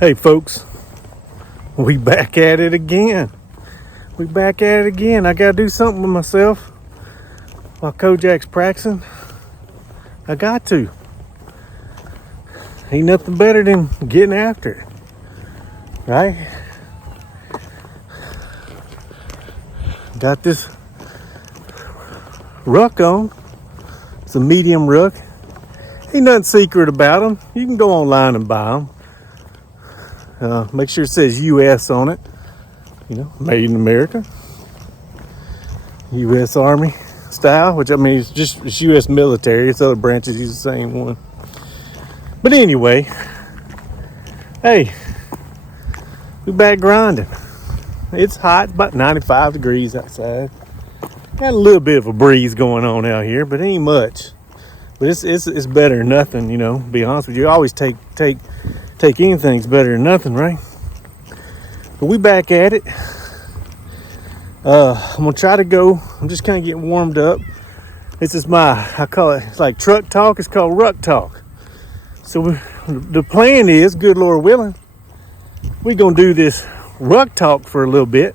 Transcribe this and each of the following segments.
Hey folks, we back at it again. I gotta do something with myself while Kojak's practicing. I got to. Ain't nothing better than getting after it, right? Got this Ruck on. It's a medium Ruck. Ain't nothing secret about them. You can go online and buy them. Make sure it says U.S. on it. You know, made in America. U.S. Army style, which I mean, it's U.S. military. It's other branches use the same one. But anyway, hey, we back grinding. It's hot, about 95 degrees outside. Got a little bit of a breeze going on out here, but it ain't much. But it's better than nothing, you know. To be honest with you, always take anything's better than nothing, right? But we back at it. I'm gonna try to go. I'm just kind of getting warmed up. This is I call it, it's like truck talk. It's called Ruck talk. So the plan is, good Lord willing, we're gonna do this Ruck talk for a little bit.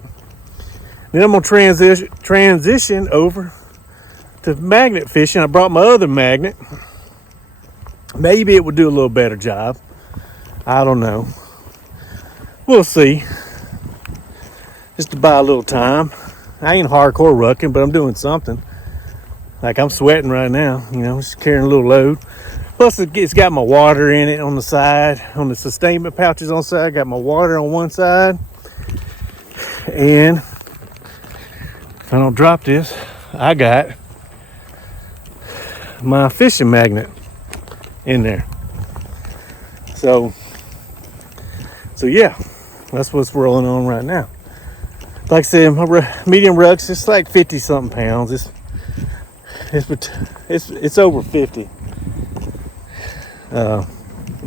Then I'm gonna transition over to magnet fishing. I brought my other magnet. Maybe it would do a little better job. I don't know. We'll see. Just to buy a little time. I ain't hardcore rucking, but I'm doing something. Like I'm sweating right now, you know, just carrying a little load. Plus it's got my water in it on the side, on the sustainment pouches on the side. I got my water on one side. And if I don't drop this, I got my fishing magnet in there. So yeah, that's what's rolling on right now. Like I said, my medium Ruck's, it's like 50 something pounds. It's over 50.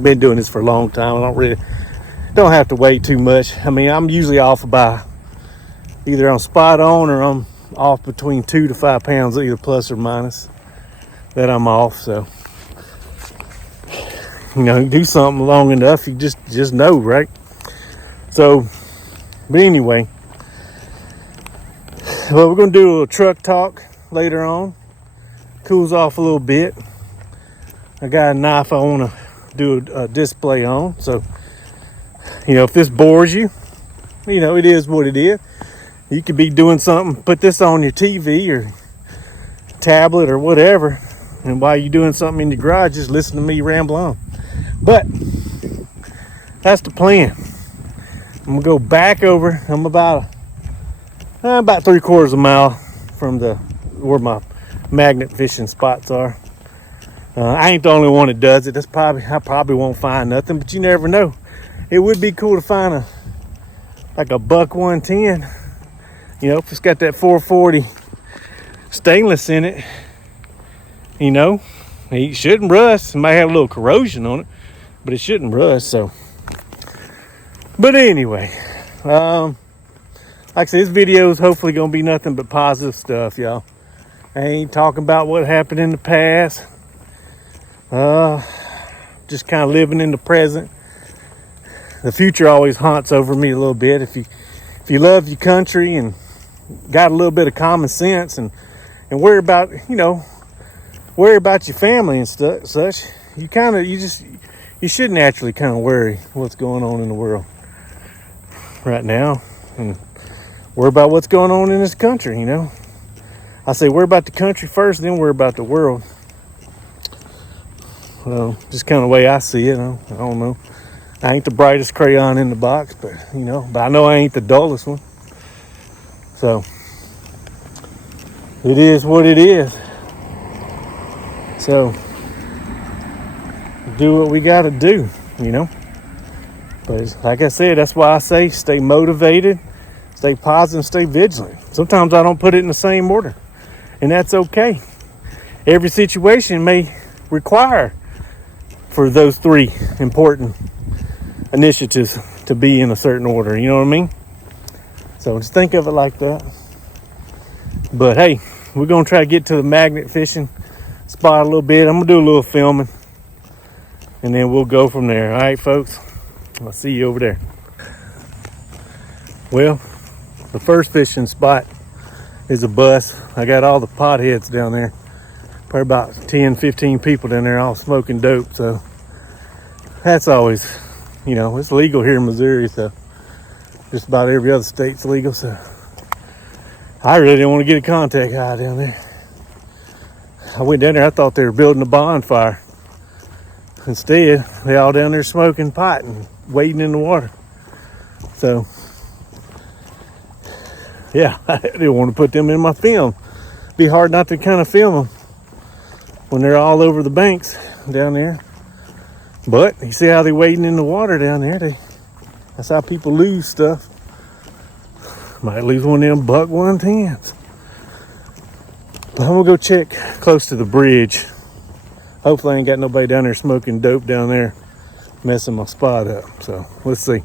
Been doing this for a long time. I don't have to weigh too much. I mean, I'm usually off by either I'm spot on or I'm off between 2 to 5 pounds, either plus or minus, that I'm off. So, you know, you do something long enough, you just know, right? So, but anyway, well, we're gonna do a truck talk later on. Cools off a little bit. I got a knife I want to do a display on. So, you know, if this bores you, you know, it is what it is. You could be doing something, put this on your TV or tablet or whatever, and while you're doing something in your garage, just listen to me ramble on. But that's the plan. I'm gonna go back over. I'm about 3/4 of a mile from where my magnet fishing spots are. I ain't the only one that does it. I probably won't find nothing, but you never know. It would be cool to find like a buck 110. You know, if it's got that 440 stainless in it, you know, it shouldn't rust. It might have a little corrosion on it, but it shouldn't rust. So, but anyway, like I said, this video is hopefully gonna be nothing but positive stuff, y'all. I ain't talking about what happened in the past. Just kind of living in the present. The future always haunts over me a little bit. If you love your country and got a little bit of common sense and worry about your family and such, you should naturally kind of worry what's going on in the world right now and worry about what's going on in this country, you know. I say worry about the country first, then worry about the world. Well, just kind of the way I see it. I don't know. I ain't the brightest crayon in the box, but I know I ain't the dullest one. So it is what it is. So do what we got to do, you know. But like I said, that's why I say stay motivated, stay positive, stay vigilant. Sometimes I don't put it in the same order, and that's okay. Every situation may require for those 3 important initiatives to be in a certain order, you know what I mean? So just think of it like that. But hey, we're gonna try to get to the magnet fishing spot a little bit. I'm gonna do a little filming and then we'll go from there. All right, folks. I'll see you over there. Well, the first fishing spot is a bus. I got all the potheads down there. Probably about 10, 15 people down there all smoking dope. So that's always, it's legal here in Missouri. So just about every other state's legal. So I really didn't want to get a contact high down there. I went down there, I thought they were building a bonfire. Instead, they all down there smoking pot and wading in the water. So, yeah, I didn't want to put them in my film. It'd be hard not to kind of film them when they're all over the banks down there. But you see how they're wading in the water down there. That's how people lose stuff. Might lose one of them buck 110s. But I'm gonna go check close to the bridge. Hopefully I ain't got nobody down there smoking dope down there, messing my spot up. So let's see.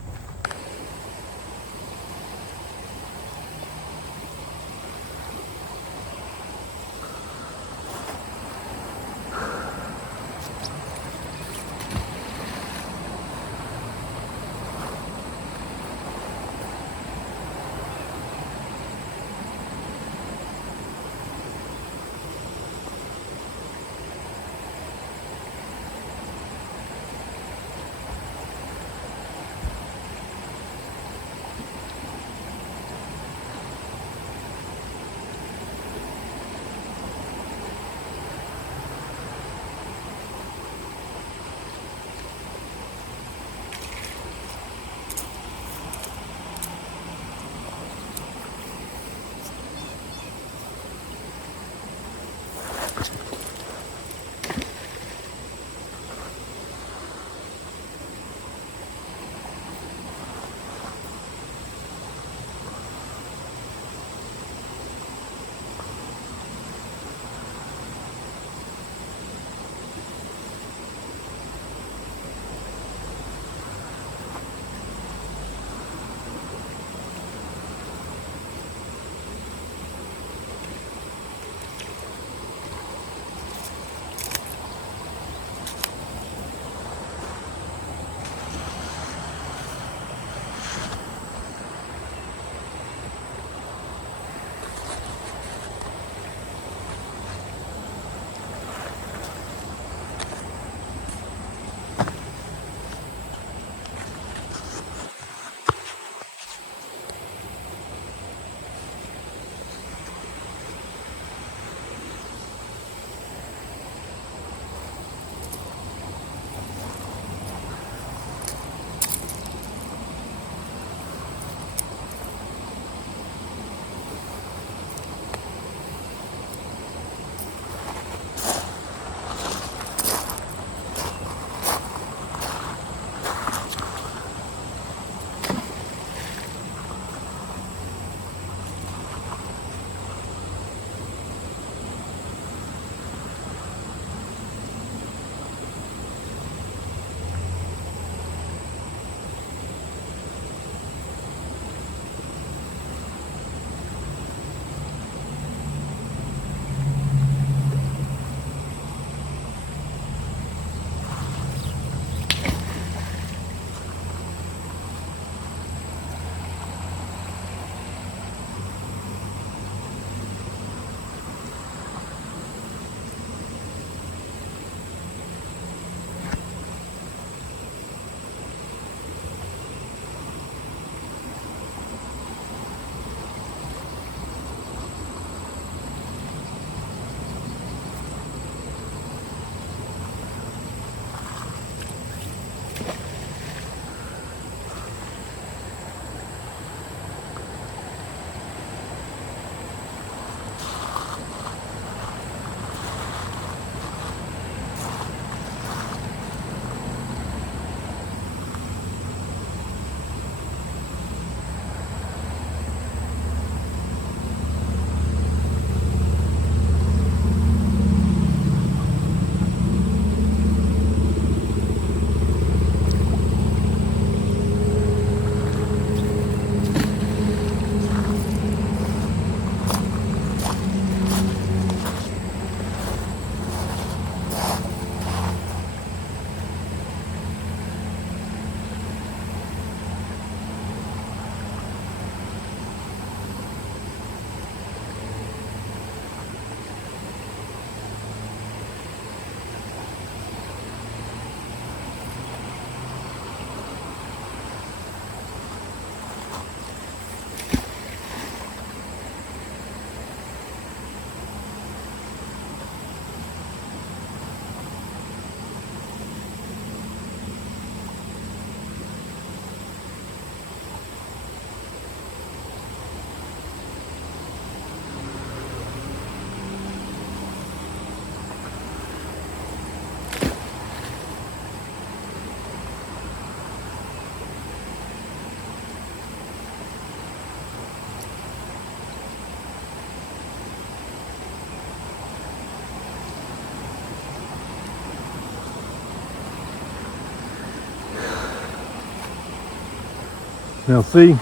Now see,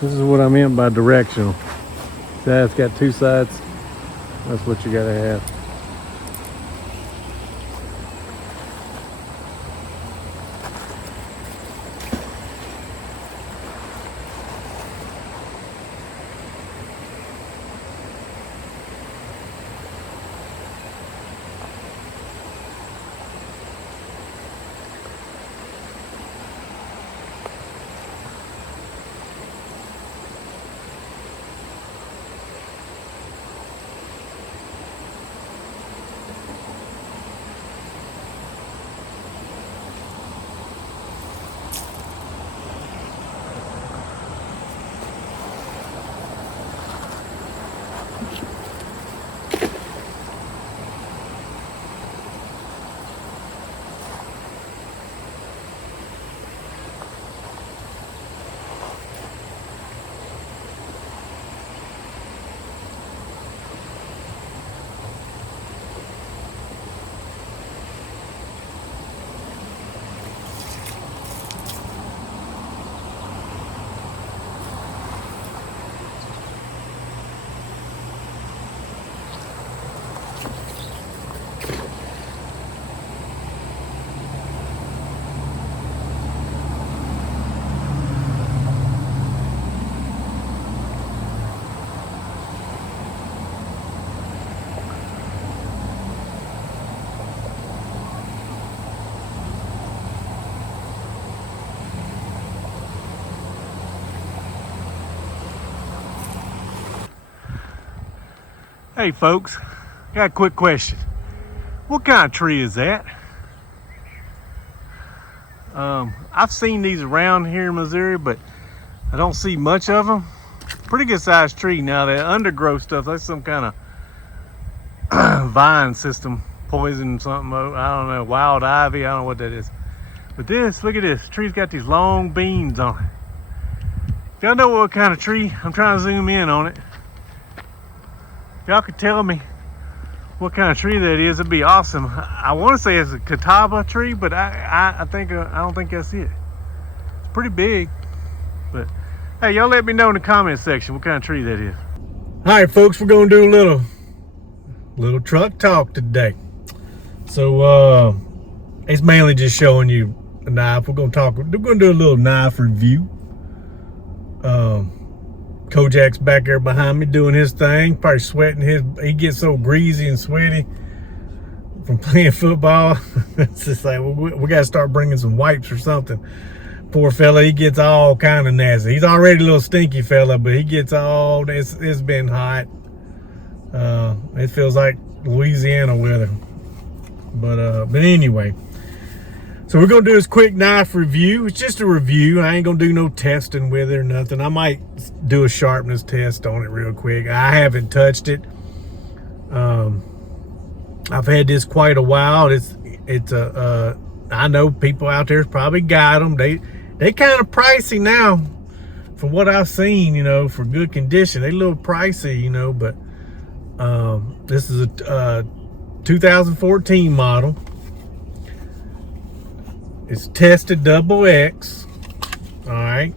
this is what I meant by directional. That's got two sides. That's what you gotta have. Hey folks, got a quick question. What kind of tree is that? I've seen these around here in Missouri, but I don't see much of them. Pretty good sized tree. Now that undergrowth stuff, that's some kind of vine system, poison something, I don't know, wild ivy, I don't know what that is. But this, look at this, the tree's got these long beams on it. If y'all know what kind of tree, I'm trying to zoom in on it. Y'all could tell me what kind of tree that is, it'd be awesome. I want to say it's a catawba tree, but I don't think that's it. It's pretty big, but hey, y'all let me know in the comment section what kind of tree that is. All right, folks, we're gonna do a little truck talk today. So it's mainly just showing you a knife. We're gonna do a little knife review. Kojak's back there behind me doing his thing, probably sweating. He gets so greasy and sweaty from playing football. It's just like, we got to start bringing some wipes or something. Poor fella, he gets all kind of nasty. He's already a little stinky fella, but he gets all, it's been hot. It feels like Louisiana weather. But anyway, so we're gonna do this quick knife review. It's just a review. I ain't gonna do no testing with it or nothing. I might do a sharpness test on it real quick. I haven't touched it. I've had this quite a while. I know people out there's probably got them. They kind of pricey now, from what I've seen. You know, for good condition, they a little pricey. You know, but this is a 2014 model. It's tested XX. All right.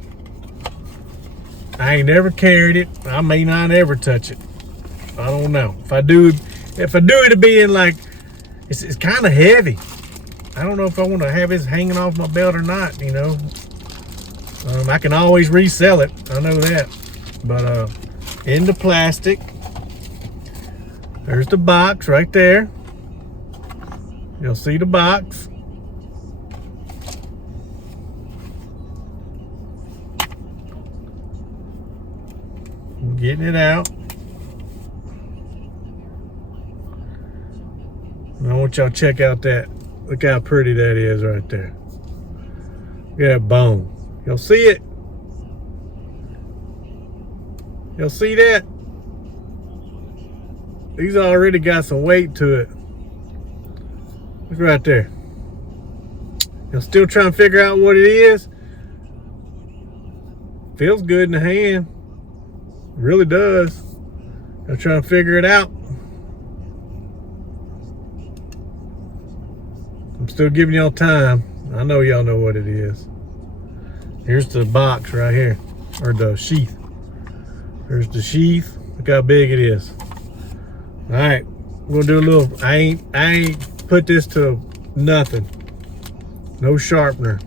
I ain't never carried it. I may not ever touch it. I don't know. If I do, it'd be in like, it's kind of heavy. I don't know if I want to have this hanging off my belt or not, you know. I can always resell it. I know that. But in the plastic, there's the box right there. You'll see the box. I'm getting it out. And I want y'all to check out that. Look how pretty that is right there. Look at that bone. Y'all see it? Y'all see that? These already got some weight to it. Look right there. Y'all still trying to figure out what it is? Feels good in the hand. It really does. Y'all trying to figure it out? I'm still giving y'all time. I know y'all know what it is. Here's the box right here, or the sheath. There's the sheath. Look how big it is. All right, we're gonna do a little. I ain't put this to nothing. No sharpener.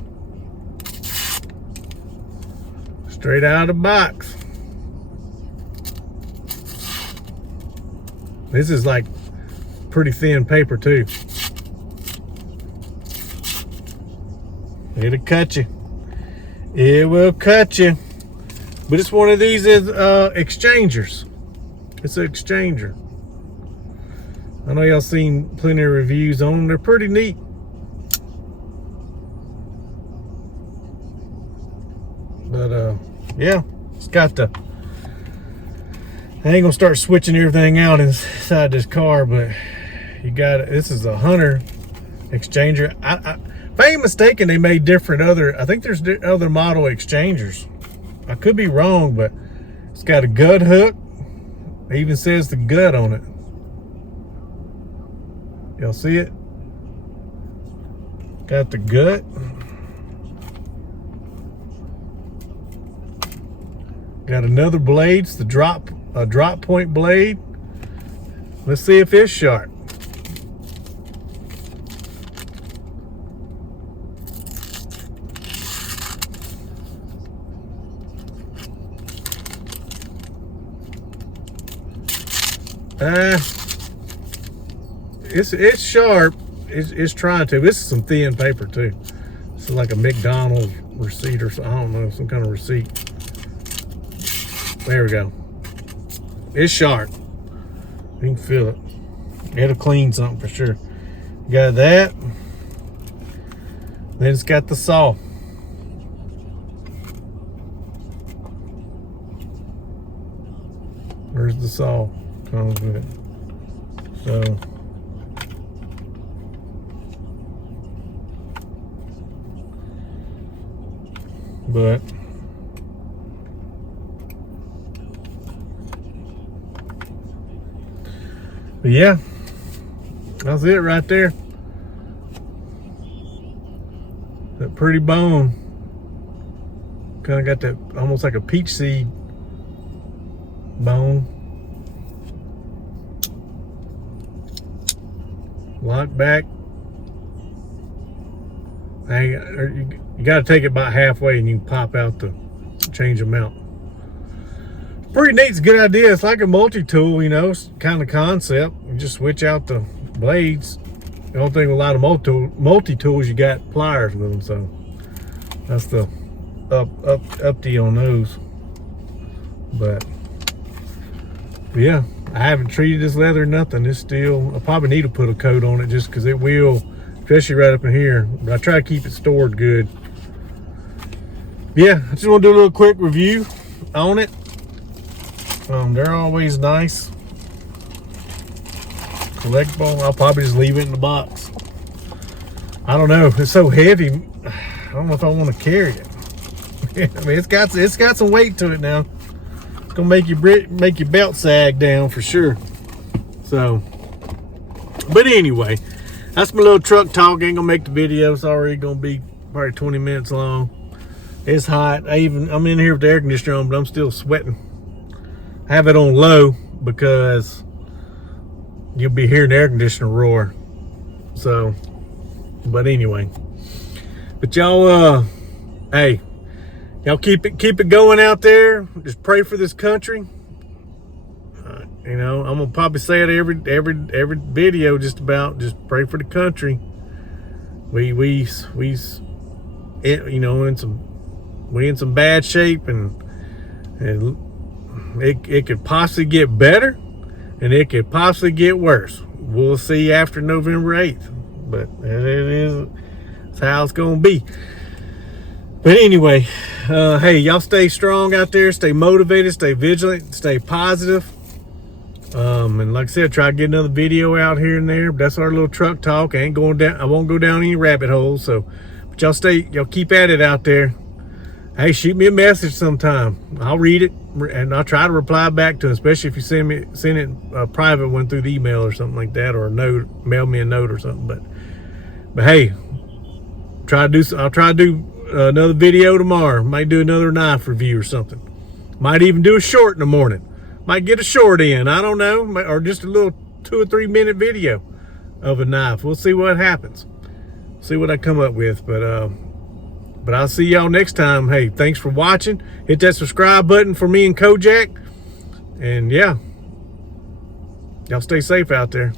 Straight out of the box. This is like pretty thin paper too. It'll cut you. It will cut you. But it's one of these exchangers. It's an exchanger. I know y'all seen plenty of reviews on them. They're pretty neat. But yeah, it's got the. I ain't gonna start switching everything out inside this car, but you got it. This is a Hunter exchanger. If I ain't mistaken, they made different other. I think there's other model exchangers. I could be wrong, but it's got a gut hook. It even says the gut on it. Y'all see it? Got the gut. Got another blade. It's the drop point blade. Let's see if it's sharp. It's sharp. It's trying to. This is some thin paper too. This is like a McDonald's receipt or something. I don't know, some kind of receipt. There we go. It's sharp. You can feel it. It'll clean something for sure. Got that. Then it's got the saw. Where's the saw? Comes with it. So. But yeah, that's it right there. That pretty bone. Kind of got that almost like a peach seed bone. Lock back. You got to take it about halfway and you can pop out the change them out. Pretty neat. It's a good idea. It's like a multi-tool, you know, kind of concept. You just switch out the blades. The only thing with a lot of multi-tools, you got pliers with them, so that's the update on those. But yeah, I haven't treated this leather, nothing. It's still, I probably need to put a coat on it just because it will, especially right up in here. But I try to keep it stored good. Yeah, I just want to do a little quick review on it. They're always nice. Collectible. I'll probably just leave it in the box. I don't know. It's so heavy. I don't know if I want to carry it. I mean, it's got some weight to it now. It's gonna make your belt sag down for sure. So, but anyway, that's my little truck talk. Ain't gonna make the video. It's already gonna be probably 20 minutes long. It's hot. I'm in here with the air conditioner on, but I'm still sweating. I have it on low because you'll be hearing the air conditioner roar. So, but anyway, but y'all, hey, y'all keep it going out there. Just pray for this country. You know, I'm gonna probably say it every video, just about. Just pray for the country. We you know, in some bad shape, and it could possibly get better, and it could possibly get worse. We'll see after November 8th, but it's how it's gonna be. But anyway, hey, y'all stay strong out there, stay motivated, stay vigilant, stay positive. And like I said, try to get another video out here and there. But that's our little truck talk. I won't go down any rabbit holes. So, but y'all keep at it out there. Hey, shoot me a message sometime. I'll read it and I'll try to reply back to it, especially if you send it a private one through the email or something like that, or a note, mail me a note or something. But hey, I'll try to do another video tomorrow. Might do another knife review or something. Might even do a short in the morning. Might get a short in, I don't know, or just a little 2 or 3 minute video of a knife. We'll see what happens. See what I come up with. But I'll see y'all next time. Hey, thanks for watching. Hit that subscribe button for me and Kojak. And yeah, y'all stay safe out there.